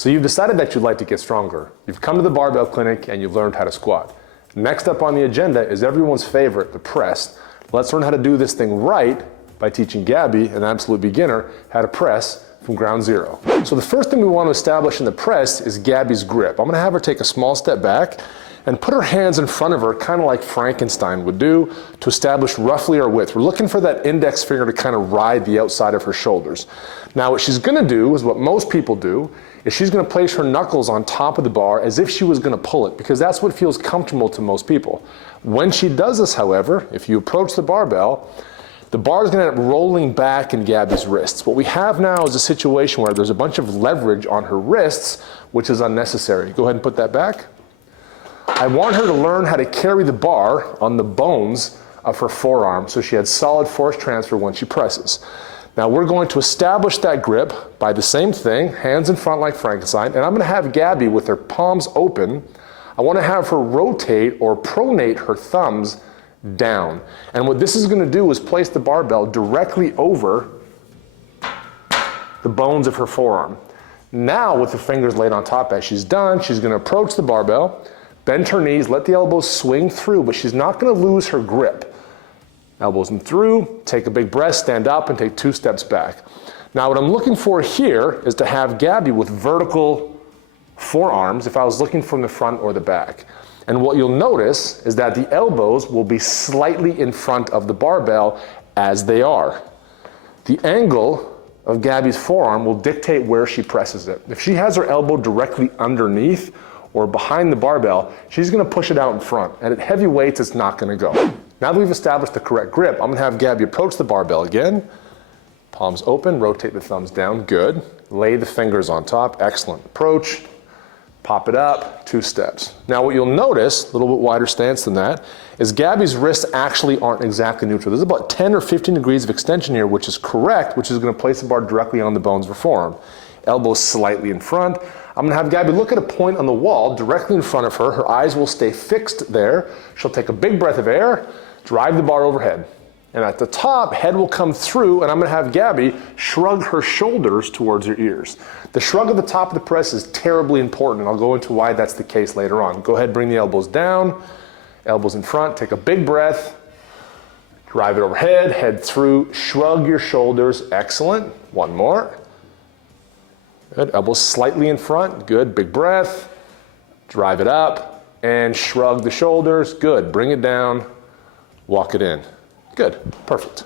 So you've decided that you'd like to get stronger. You've come to the barbell clinic and you've learned how to squat. Next up on the agenda is everyone's favorite, the press. Let's learn how to do this thing right by teaching Gabby, an absolute beginner, how to press from ground zero. So the first thing we want to establish in the press is Gabby's grip. I'm going to have her take a small step back and put her hands in front of her, kind of like Frankenstein would do, to establish roughly her width. We're looking for that index finger to kind of ride the outside of her shoulders. Now what she's going to do is what most people do, is she's going to place her knuckles on top of the bar as if she was going to pull it, because that's what feels comfortable to most people. When she does this, however, if you approach the barbell, the bar is going to end up rolling back in Gabby's wrists. What we have now is a situation where there's a bunch of leverage on her wrists, which is unnecessary. Go ahead and put that back. I want her to learn how to carry the bar on the bones of her forearm so she has solid force transfer when she presses. Now we're going to establish that grip by the same thing, hands in front like Frankenstein, and I'm going to have Gabby with her palms open. I want to have her rotate or pronate her thumbs down. And what this is going to do is place the barbell directly over the bones of her forearm. Now with the fingers laid on top as she's done, she's going to approach the barbell, bend her knees, let the elbows swing through, but she's not going to lose her grip. Elbows in through, take a big breath, stand up and take 2 steps back. Now what I'm looking for here is to have Gabby with vertical forearms if I was looking from the front or the back. And what you'll notice is that the elbows will be slightly in front of the barbell as they are. The angle of Gabby's forearm will dictate where she presses it. If she has her elbow directly underneath or behind the barbell, she's going to push it out in front. And at heavy weights, it's not going to go. Now that we've established the correct grip, I'm going to have Gabby approach the barbell again. Palms open, rotate the thumbs down, good. Lay the fingers on top, excellent. Approach, pop it up, 2 steps. Now what you'll notice, a little bit wider stance than that, is Gabby's wrists actually aren't exactly neutral. There's about 10 or 15 degrees of extension here, which is correct, which is going to place the bar directly on the bones of her forearm. Elbows slightly in front. I'm going to have Gabby look at a point on the wall directly in front of her. Her eyes will stay fixed there. She'll take a big breath of air, drive the bar overhead. And at the top, head will come through, and I'm going to have Gabby shrug her shoulders towards her ears. The shrug at the top of the press is terribly important, and I'll go into why that's the case later on. Go ahead, bring the elbows down, elbows in front, take a big breath, drive it overhead, head through, shrug your shoulders, excellent. One more. Good, elbows slightly in front, good, big breath, drive it up, and shrug the shoulders, good, bring it down, walk it in. Good, perfect.